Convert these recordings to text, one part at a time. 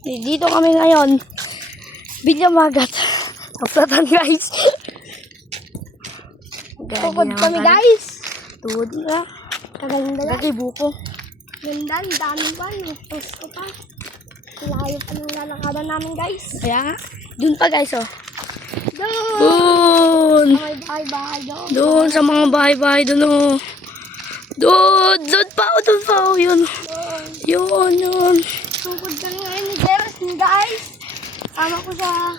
Dito kami ngayon. Binyamagat. Paplatan guys. Tukod kami guys. Tuhod na. Kaganda guys. Lagi buko. Ganda, dami pa. Gusto pa. Layo pa ng lalakadan namin guys. Kaya nga. Doon pa guys oh. Doon! Doon! May bahay-bahay doon. Doon sa mga bahay-bahay doon oh. Doon pa oh, yun. Yun. Tukod kami ngayon ni Jerry guys. Sama ko sa...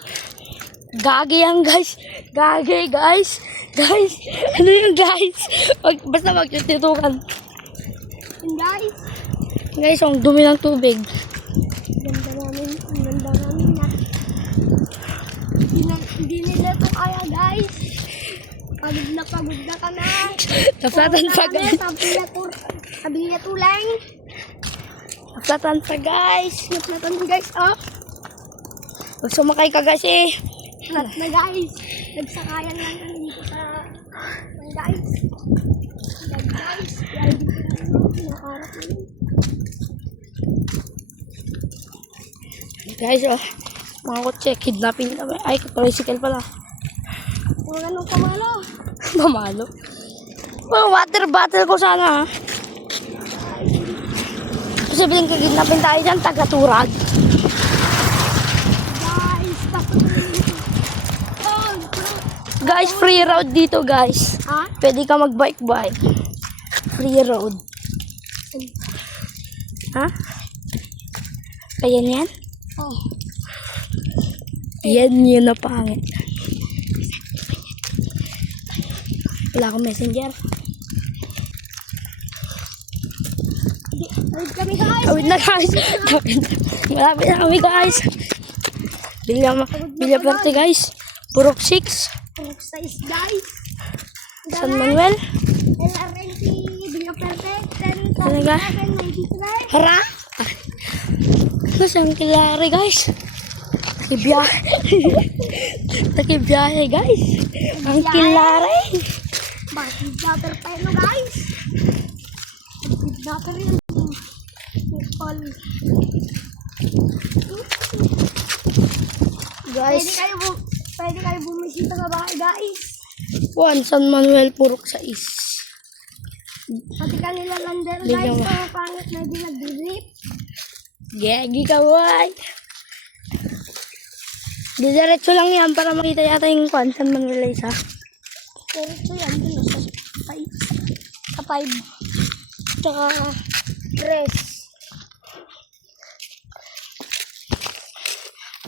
Gagi yan guys. Gagi guys. Guys. Ano yun guys? Basta magtitutukan. Guys. Guys, ang dumi ng tubig. Ganda namin na. Hindi nila ito kaya guys. Pagod na kami. Naplatan pa guys. Sabi niya tuleng. Naplatan pa guys. Naplatan guys oh. Huwag sumakay ka guys eh. Flat na guys. Nagsakayan lang kami dito sa guys. Guys. Kaya dito na nakaharap namin. Guys oh. Mga kotse, kidnapping kami. Ay, tricycle pala. Kung anong kamalo. Mamalo. Oh, water bottle ko sana ha. Kasi bilang kidnapping tayo dyan, taga-turag. Guys, Guys, free road dito guys. ha? Pwede ka mag-bike. Free road. Ha? Ayan yan? Oh. Yan yun na pangit. Wala akong messenger. Wait kami guys. Awit na guys. Malapit na kami guys. Bilya Perte guys. Purok 6. Purok size guys. San Manuel. LRNT, Bilya Perte, 10, Talaga? 93. Hara! Ano siyang kilari guys? Nakibiyahe. Nakibiyahe guys. Ang kilari. Bakit kidnapper tayo no guys? Kidnapper yun. Guys. Pwede kayo bumisita sa bahay guys. Juan San Manuel Purok 6. Pati kanila lander Bigyan guys. mo. Mga pangit na di nag-drip. Gagi ka boy. Diretso lang yan para makita yata yung Juan San Manuel isa. Pero ito yan dun sa 5. Sa 5. Tsaka 3.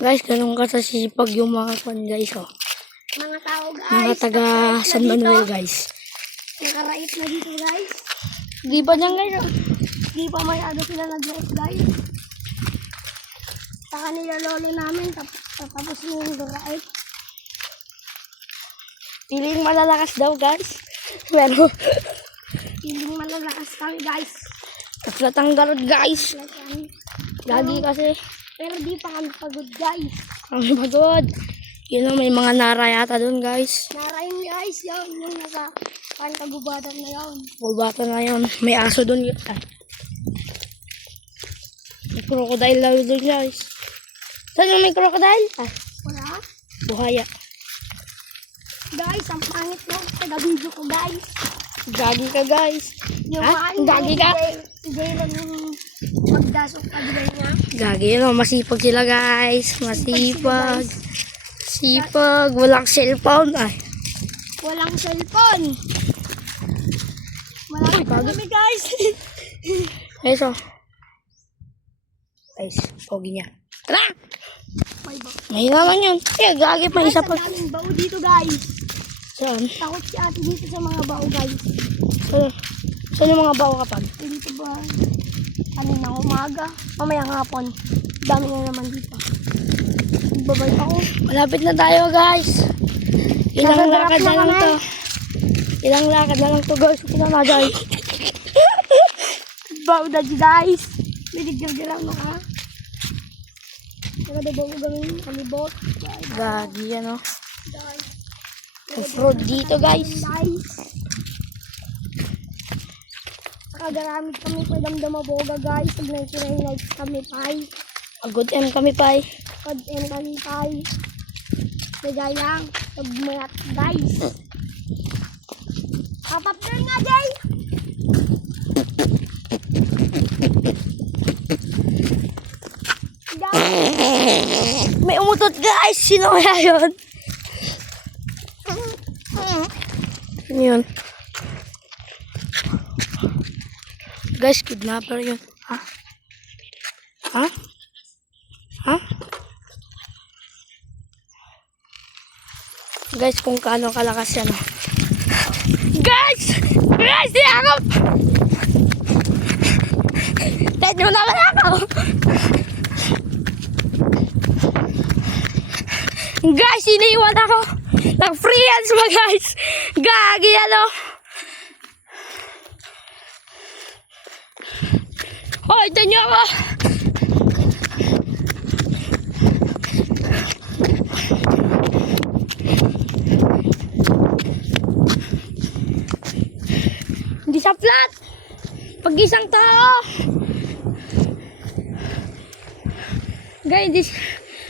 Guys, ganun ka sa sipag yung mga Juan guys oh. Mga tao guys. Mga taga San Manuel guys. Nakarait na dito guys. Di ba dyan guys oh? Di pa masyado sila nag-right guys. Sa kanila lolo namin tapos yung right. Piling malalakas daw guys. Pero Hindi malalakas kami guys. kaplatang garod guys. Gagi kasi. Pero di pa kami pagod guys. Kami pagod. Yun know, may mga nara yata dun guys. Narayin guys yun. Yung nasa pantagubatan na yun. Bubata na yun. May aso dun. Ay. May crocodile daw dun guys. Saan yung may crocodile? Ah, Wala. buhaya. Guys, ang pangit na. Taga-video ko guys. Gagi ka guys. Yung Ha? Gagi ka? Si Jaylan yung magdasok pagday niya. Gagi no, masipag sila guys. Masipag. Sipag. Walang cellphone. Ay. Walang cellphone. Malapit na kami guys. Guys oh. Guys, pogi niya. Tara! May bao. May naman yun. Eh, gagi pa isa pa. Ang daming bao dito guys. Saan? Takot si ate dito sa mga bao guys. Saan yung mga bawa kapan? Dito ba? Kanina umaga. Mamayang hapon. Dami na naman dito. Babalik ako. Malapit na tayo guys. Ilang Nasa lakad drop na na lang kami. to. Ilang lakad na lang to guys. Kita na guys. Bao na guys. Binigyan no ka. Kada bao ganun kalibot. Gagi yan oh. Guys. Off-road dito guys. Guys. Nakagamit kami pa damdama boga guys. Pag 99 nights kami pa. Good M kami pa eh. Pag kami tayo. Bigay lang. Pagmulat guys. Kapapner nga Jay. Guys. May umutot guys. Sino kaya yun? Ano yun? Guys, kidnapper yun. Ha? Ha? Ha? Guys, kung kaano kalakas yan. Oh. Guys! Guys, di ako! Ted mo naman ako! Guys, iniwan ako! Nag-free hands mo guys! Gagi ano! Hoy, ito nyo ako! Hindi sa flat! Pag isang tao!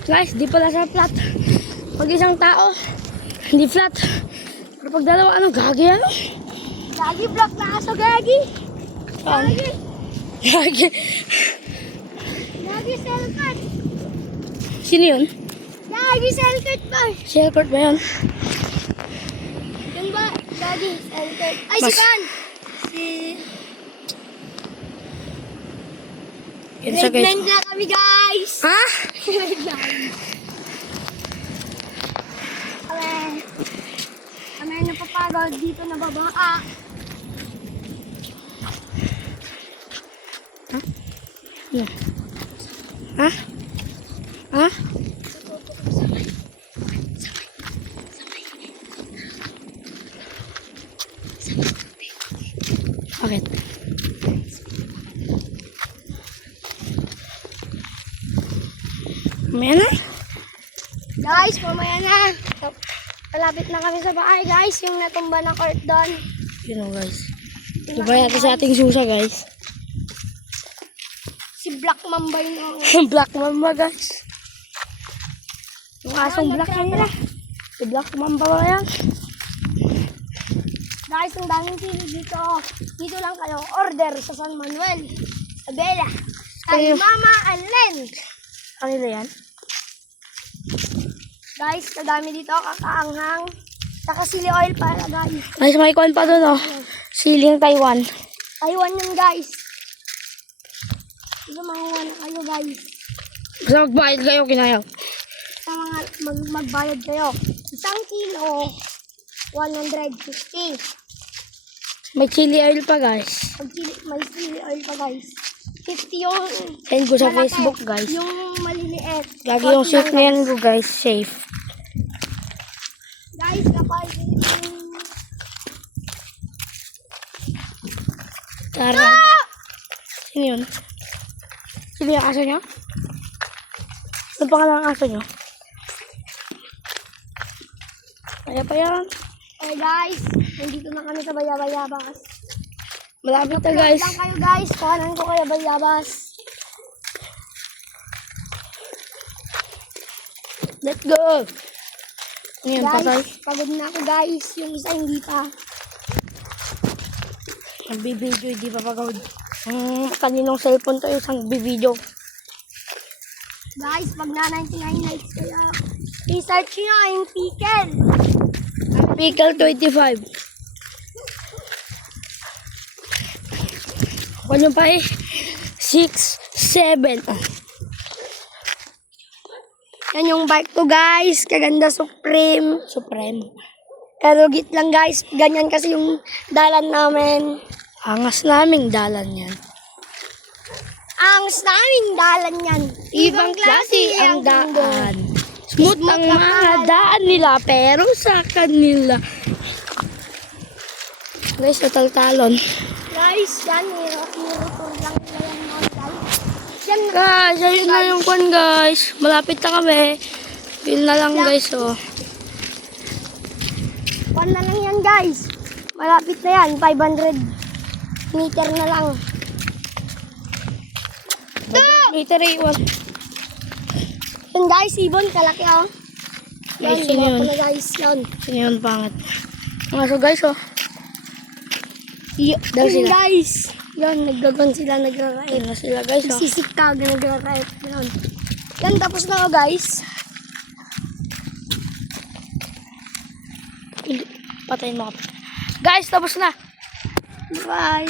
Guys, di pala sa flat. Pag isang tao, hindi flat. Pero pag dalawa, ano, gagi ano? Gagi block na aso gagi. Gagi. Gagi. Gagi cellcut. Sino yun? Gagi cellcut ba? Shellcourt ba yun? Yan ba? Gagi cellcut. Ay, si Mas- Kan. Si... Yun siya guys. Grade 9 na kami guys. Ha? Grade 9. Kami napapagod dito na babaa. Yeah. Ha? Ha? Bakit? Mamaya na? Guys, mamaya na. Malapit na kami sa bahay guys. Yung natumba na court doon. Yun o guys. Sabay natin sa ating susa guys. Si Black Mamba yun. Black Mamba guys. Yung asong black kanila. Si Black Mamba ba yan? Guys, ang daming sili dito. Dito lang kayo order sa San Manuel. Abela. Kay Kayo. Mama and Len. Kanila yan? Guys, kadami dito. Kakaanghang. Saka sili oil para guys. Guys, may kuwan pa doon oh. Siling Taiwan. Taiwan yun guys. Dito makuha na kayo guys. Basta magbayad kayo, kinayaw. Sa mga magbayad kayo. Isang kilo, 150. May chili oil pa guys. Pag may sili oil pa guys. 50 yung Send ko sa malaki. Facebook guys. Yung maliliit. Lagi yung 40 safe lang, na yan ko guys. Safe. Guys, kapag Tara. Sino yun? Sino yung aso nyo? Ano pangalan ng aso nyo? Kaya pa yan. okay guys, nandito na kami sa Bayabas. Malapit na guys. Lang kayo guys, kuhanan ko kayo Bayabas. Let's go. Ngayon, patay. Guys, pagod na ako guys. Yung isa hindi pa. Nagbibideo, hindi pa pagod. Kaninong cellphone to isang bibideo. Guys, pag na 99 likes kayo, i-search nyo yung pickle. Pickle 25. Kung nyo pa eh. 6, 7. Yan yung bike to guys. Kaganda Supreme. Supreme. Karugit lang guys. Ganyan kasi yung dalan namin. Angas naming dalan yan. Angas namin dalan yan. Ibang klase ang daan. Smooth ang mga daan nila, pero sa kanila. Guys, tataltalon. Guys, yan. Nirotor lang nila yan mga guys. Yan na. Guys, ayun na yung kwan guys. Malapit na kami. Feel na lang guys, oh. Pan na lang yan guys. Malapit na yan. 500 meter na lang. Meter eh, Yan guys, ibon, kalaki oh. Yan, Guys, yun mga yun. na guys, yan. Sino yun pangit? Mga so guys, oh. Daw Yan sila. guys. Yan, naggagon sila, nagra-riot. Ayun na sila guys, oh. Sisikag, nagra-riot. Yan. Yan, tapos na oh guys. Patayin mo ako. Guys, tapos na. Bye.